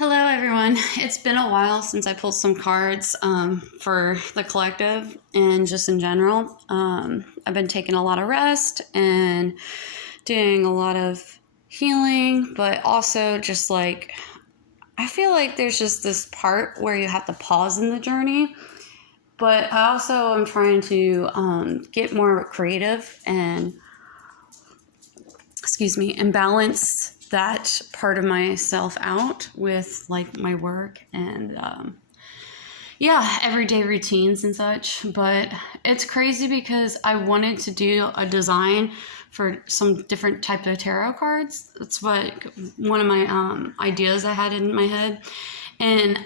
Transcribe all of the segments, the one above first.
Hello, everyone. It's been a while since I pulled some cards for the collective and just in general. I've been taking a lot of rest and doing a lot of healing, but also just like I feel like there's just this part where you have to pause in the journey. But I also am trying to get more creative and and balance that part of myself out with like my work and everyday routines and such. But it's crazy because I wanted to do a design for some different type of tarot cards. That's what one of my ideas I had in my head, and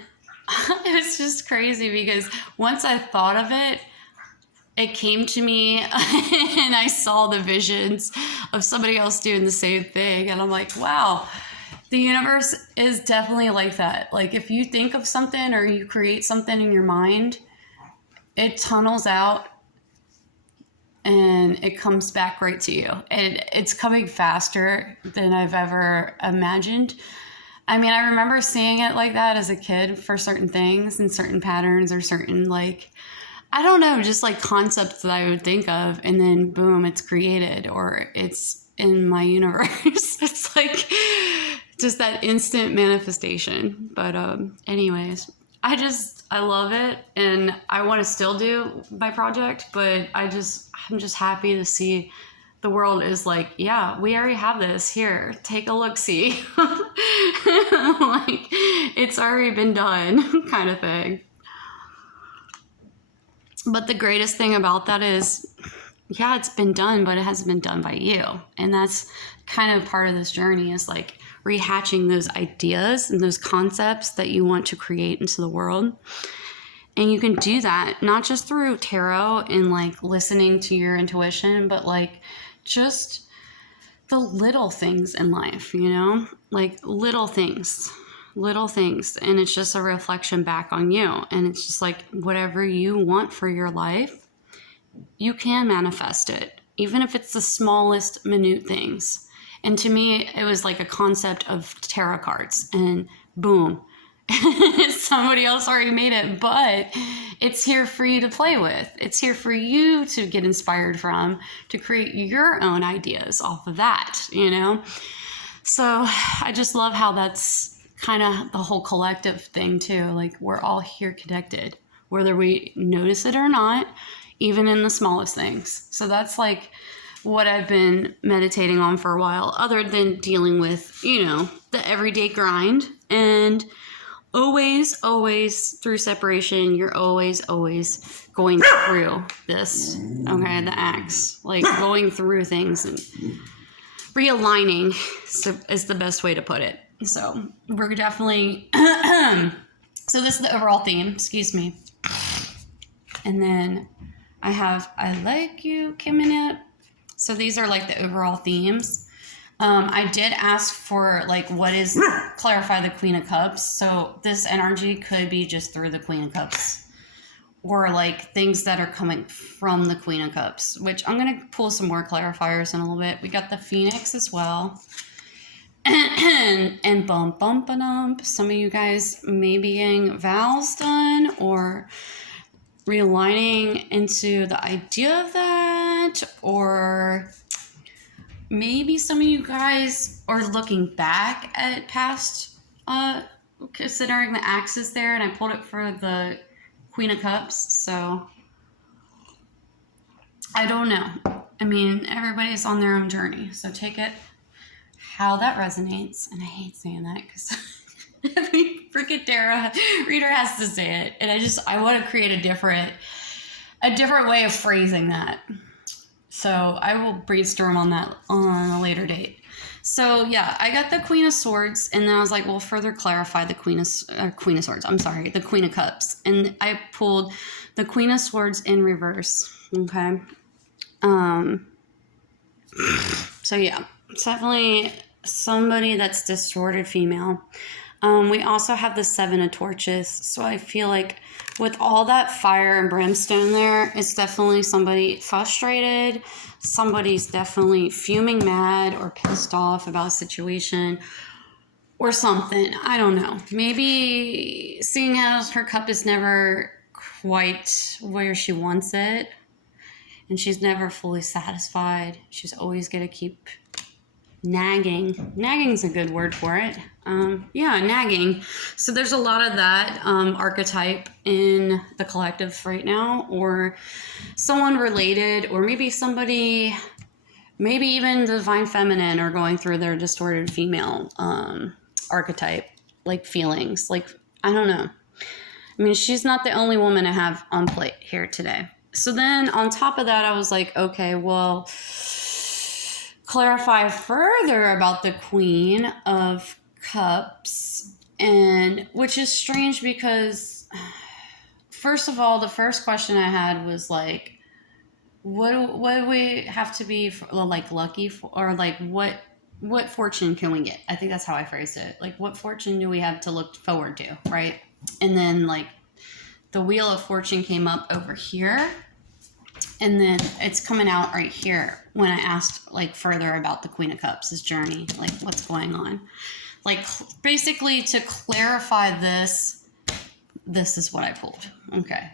it's just crazy because once I thought of it, it came to me and I saw the visions of somebody else doing the same thing. And I'm like, wow, the universe is definitely like that. Like if you think of something or you create something in your mind, it tunnels out and it comes back right to you. And it's coming faster than I've ever imagined. I mean, I remember seeing it like that as a kid for certain things and certain patterns or certain I don't know, just like concepts that I would think of, and then boom, it's created or it's in my universe. It's like just that instant manifestation. But anyways, I love it, and I want to still do my project, but I'm just happy to see the world is like, yeah, we already have this here. Take a look, see. Like it's already been done, kind of thing. But the greatest thing about that is, yeah, it's been done, but it hasn't been done by you. And that's kind of part of this journey is like rehatching those ideas and those concepts that you want to create into the world. And you can do that not just through tarot and like listening to your intuition, but like just the little things in life, like little things, and it's just a reflection back on you. And it's just like whatever you want for your life, you can manifest it, even if it's the smallest minute things. And to me, it was like a concept of tarot cards, and boom, somebody else already made it, but it's here for you to play with. It's here for you to get inspired from, to create your own ideas off of that, So I just love how that's kind of the whole collective thing too. Like we're all here connected, whether we notice it or not, even in the smallest things. So that's like what I've been meditating on for a while, other than dealing with, the everyday grind. And always through separation, you're always going through this, okay, the acts, like going through things and realigning is the best way to put it. So we're definitely, so this is the overall theme, excuse me. And then I have, I like you coming up. So these are like the overall themes. I did ask for like, clarify the Queen of Cups. So this energy could be just through the Queen of Cups or like things that are coming from the Queen of Cups, which I'm going to pull some more clarifiers in a little bit. We got the Phoenix as well. And bump. Some of you guys may be getting vows done or realigning into the idea of that, or maybe some of you guys are looking back at past, considering the axis there, and I pulled it for the Queen of Cups, so I don't know. I mean, everybody's on their own journey, so take it how that resonates. And I hate saying that because every freaking tarot reader has to say it, and I want to create a different way of phrasing that. So I will brainstorm on that on a later date. So yeah, I got the Queen of Swords, and then I was like, well, further clarify the Queen of Swords. I'm sorry, the Queen of Cups, and I pulled the Queen of Swords in reverse. Okay. So yeah, it's definitely somebody that's distorted female. We also have the Seven of Torches. So I feel like with all that fire and brimstone there, it's definitely somebody frustrated. Somebody's definitely fuming mad or pissed off about a situation. or something. I don't know. Maybe seeing as her cup is never quite where she wants it, and she's never fully satisfied. She's always going to keep nagging. Nagging's a good word for it. Yeah, nagging. So there's a lot of that archetype in the collective right now, or someone related, or maybe somebody, maybe even the divine feminine are going through their distorted female archetype, like feelings. Like, I don't know. I mean, she's not the only woman to have on plate here today. So then on top of that, I was like, okay, well, clarify further about the Queen of Cups, and which is strange because, first of all, the first question I had was like, what do we have to be like lucky for, or like what fortune can we get? I think that's how I phrased it. Like, what fortune do we have to look forward to, right? And then like the Wheel of Fortune came up over here, and then it's coming out right here when I asked like further about the Queen of Cups' journey, like what's going on. Like basically to clarify this is what I pulled. Okay.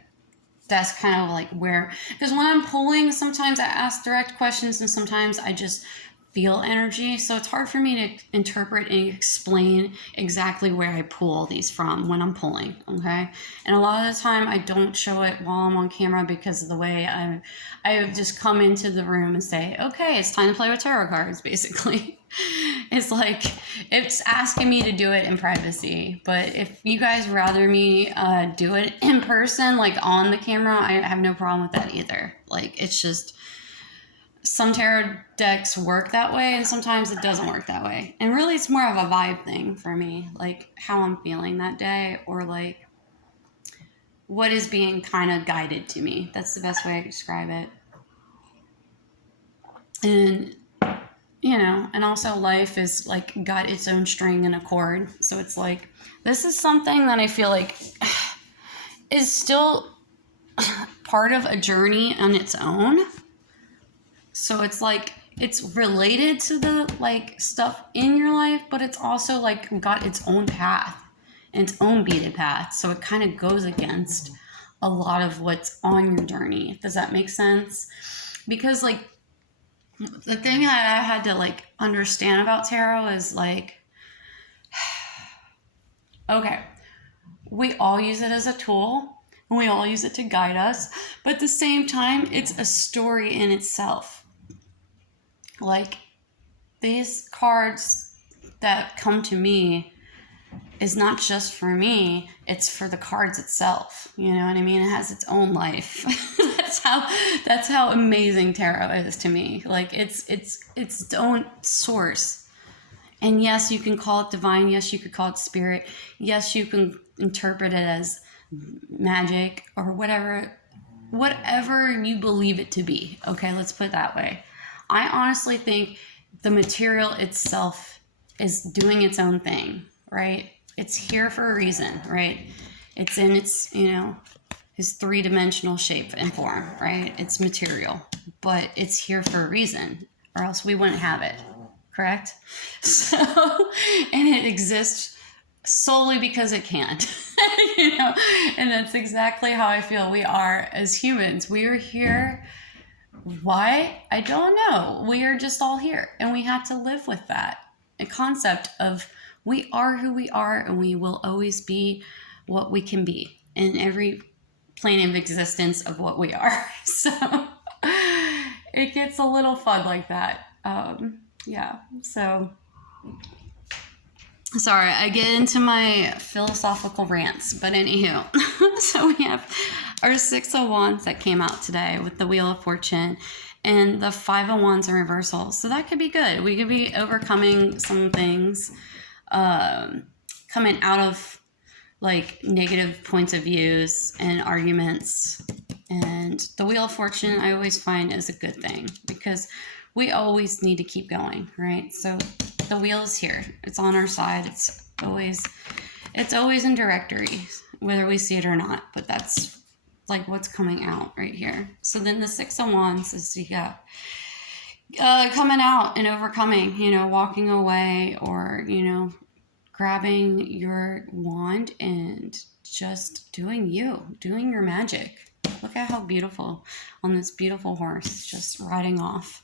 That's kind of like where, because when I'm pulling, sometimes I ask direct questions and sometimes I just feel energy. So it's hard for me to interpret and explain exactly where I pull these from when I'm pulling, okay? And a lot of the time I don't show it while I'm on camera because of the way I just come into the room and say, okay, it's time to play with tarot cards, basically. It's like, it's asking me to do it in privacy. But if you guys rather me do it in person, like on the camera, I have no problem with that either. Like, it's just, some tarot decks work that way and sometimes it doesn't work that way. And really it's more of a vibe thing for me, like how I'm feeling that day, or like what is being kind of guided to me. That's the best way I could describe it. And you know, and also life is like got its own string and a chord. So it's like, this is something that I feel like is still part of a journey on its own. So it's like, it's related to the like stuff in your life, but it's also like got its own path and its own beaded path. So it kind of goes against a lot of what's on your journey. Does that make sense? Because like the thing that I had to like understand about tarot is like, okay, we all use it as a tool and we all use it to guide us, but at the same time, it's a story in itself. Like, these cards that come to me is not just for me, it's for the cards itself. You know what I mean? It has its own life. That's how amazing tarot is to me. Like, its own source. And yes, you can call it divine. Yes, you could call it spirit. Yes, you can interpret it as magic or whatever you believe it to be. Okay, let's put it that way. I honestly think the material itself is doing its own thing, right? It's here for a reason, right? It's in its, you know, its three-dimensional shape and form, right? It's material, but it's here for a reason, or else we wouldn't have it, correct? So, and it exists solely because it can, you know, and that's exactly how I feel we are as humans. We are here. Why? I don't know. We are just all here and we have to live with that. A concept of we are who we are and we will always be what we can be in every plane of existence of what we are. So it gets a little fun like that. Yeah. So sorry, I get into my philosophical rants, but anywho, so we have our 6 of Wands that came out today with the Wheel of Fortune and the 5 of Wands in reversal. So that could be good. We could be overcoming some things, coming out of like negative points of views and arguments. And the Wheel of Fortune, I always find is a good thing because we always need to keep going, right? So the wheel is here. It's on our side. It's always in directory, whether we see it or not. But that's like what's coming out right here. So then the 6 of Wands is you got coming out and overcoming, you know, walking away or, you know, grabbing your wand and just doing your magic. Look at how beautiful on this beautiful horse, just riding off.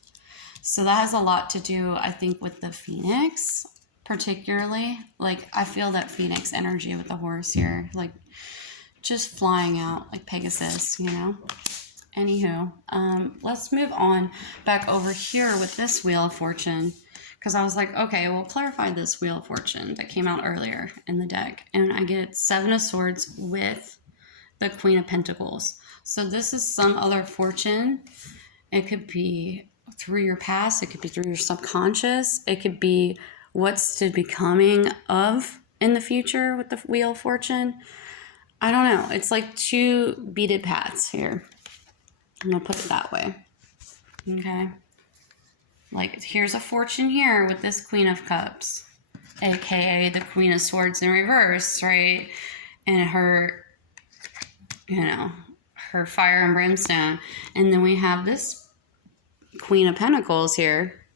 So that has a lot to do, I think, with the Phoenix, particularly. Like, I feel that Phoenix energy with the horse here, like just flying out like Pegasus, you know? Anywho, let's move on back over here with this Wheel of Fortune, because I was like, okay, we'll clarify this Wheel of Fortune that came out earlier in the deck. And I get Seven of Swords with the Queen of Pentacles. So this is some other fortune. It could be through your past. It could be through your subconscious. It could be what's to be coming of in the future with the Wheel of Fortune. I don't know. It's like two beaded paths here. I'm going to put it that way. Okay. Like, here's a fortune here with this Queen of Cups, aka the Queen of Swords in reverse, right? And her, you know, her fire and brimstone. And then we have this Queen of Pentacles here,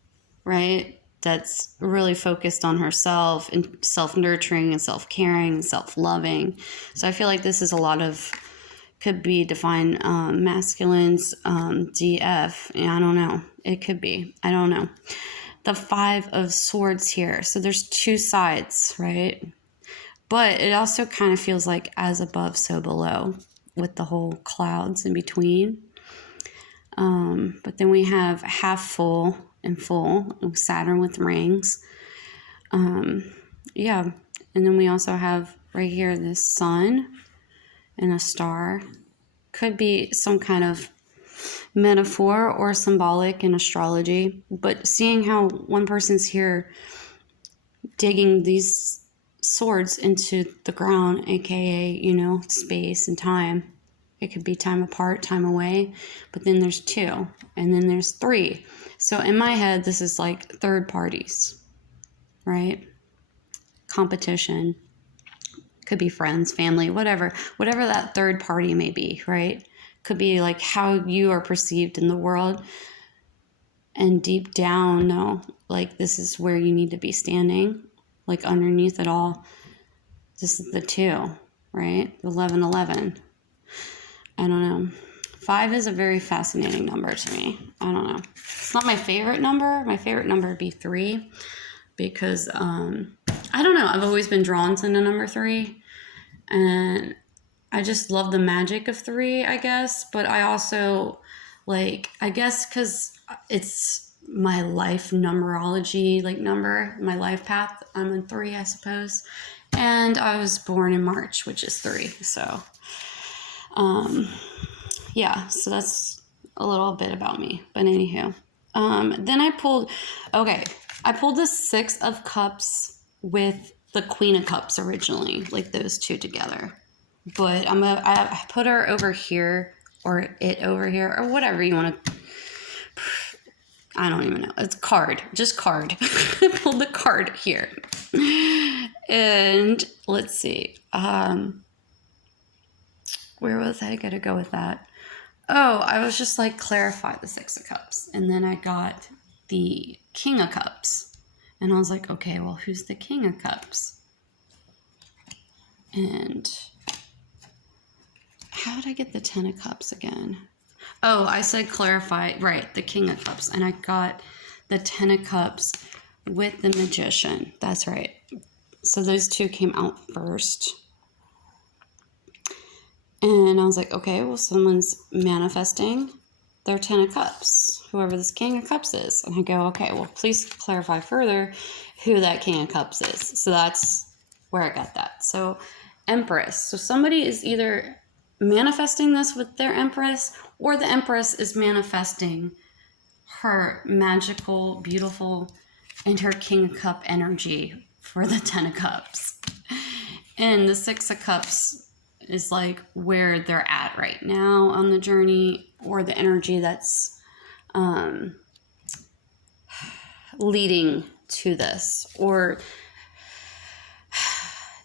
right? That's really focused on herself and self-nurturing and self-caring and self-loving. So I feel like this is a lot of, could be defined masculines, DF. I don't know. It could be. I don't know. The Five of Swords here. So there's two sides, right? But it also kind of feels like as above, so below, with the whole clouds in between. But then we have half full and full, Saturn with rings. Yeah. And then we also have right here this sun and a star. Could be some kind of metaphor or symbolic in astrology. But seeing how one person's here digging these swords into the ground, aka, you know, space and time. It could be time apart, time away, but then there's two, and then there's three. So in my head, this is like third parties, right? Competition. Could be friends, family, whatever that third party may be, right? Could be like how you are perceived in the world. And deep down, no, like this is where you need to be standing, like underneath it all. This is the two, right? 1111. I don't know. 5 is a very fascinating number to me. I don't know. It's not my favorite number. My favorite number would be 3 because, I don't know. I've always been drawn to the number 3 and I just love the magic of 3, I guess. But I also like, I guess because it's my life numerology, like number, my life path. I'm in 3, I suppose. And I was born in March, which is 3. So, yeah, so that's a little bit about me. But anywho, then I pulled the 6 of Cups with the Queen of Cups originally, like those two together. But I put her over here, or it over here, or whatever you want to. I don't even know. It's card, just card. I pulled the card here, and let's see. Where was I going to go with that? Oh, I was just like, clarify the 6 of Cups. And then I got the King of Cups. And I was like, okay, well, who's the King of Cups? And how did I get the 10 of Cups again? Oh, I said clarify, right, the King of Cups. And I got the 10 of Cups with the Magician. That's right. So those two came out first. And I was like, okay, well, someone's manifesting their 10 of Cups, whoever this King of Cups is. And I go, okay, well, please clarify further who that King of Cups is. So that's where I got that. So Empress. So somebody is either manifesting this with their Empress, or the Empress is manifesting her magical, beautiful, and her King of Cup energy for the 10 of Cups. And the 6 of Cups is like where they're at right now on the journey, or the energy that's leading to this. Or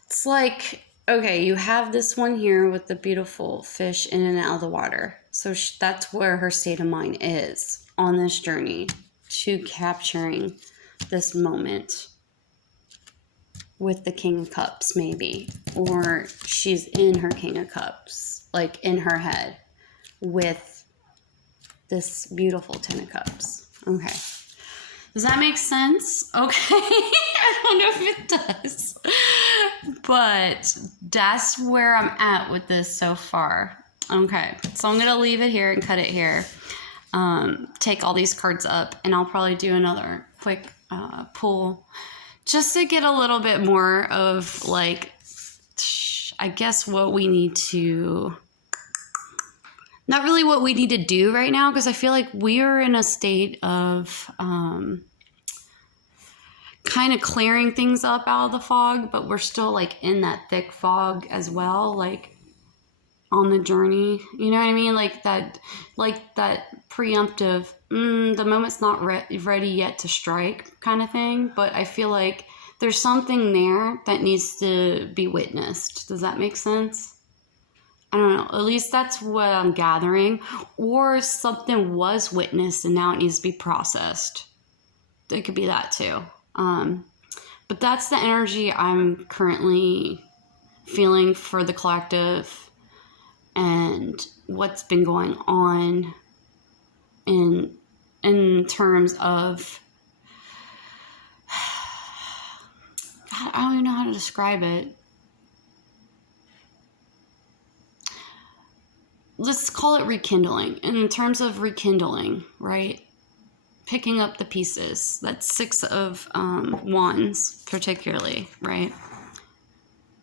it's like, okay, you have this one here with the beautiful fish in and out of the water. So that's where her state of mind is on this journey to capturing this moment. with the King of Cups, maybe. Or she's in her King of Cups, like in her head, with this beautiful Ten of Cups. Okay. Does that make sense? Okay. I don't know if it does. But that's where I'm at with this so far. Okay. So I'm going to leave it here and cut it here. Take all these cards up, and I'll probably do another quick pull just to get a little bit more of, like, I guess what we need to, not really what we need to do right now, because I feel like we are in a state of kind of clearing things up out of the fog, but we're still like in that thick fog as well, like on the journey, you know what I mean? Like that preemptive, the moment's not ready yet to strike kind of thing. But I feel like there's something there that needs to be witnessed. Does that make sense? I don't know. At least that's what I'm gathering. Or something was witnessed and now it needs to be processed. It could be that too. But that's the energy I'm currently feeling for the collective and what's been going on in terms of, God, I don't even know how to describe it. Let's call it rekindling. In terms of rekindling, right? Picking up the pieces. That's Six of Wands, particularly, right?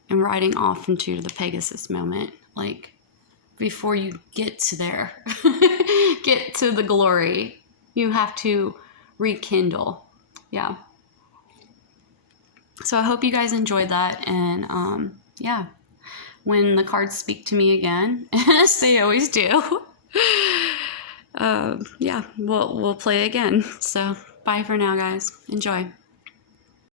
And riding off into the Pegasus moment. Like, before you get to there, get to the glory, you have to rekindle. Yeah. So I hope you guys enjoyed that. And yeah, when the cards speak to me again, as they always do, yeah, we'll play again. So bye for now, guys. Enjoy.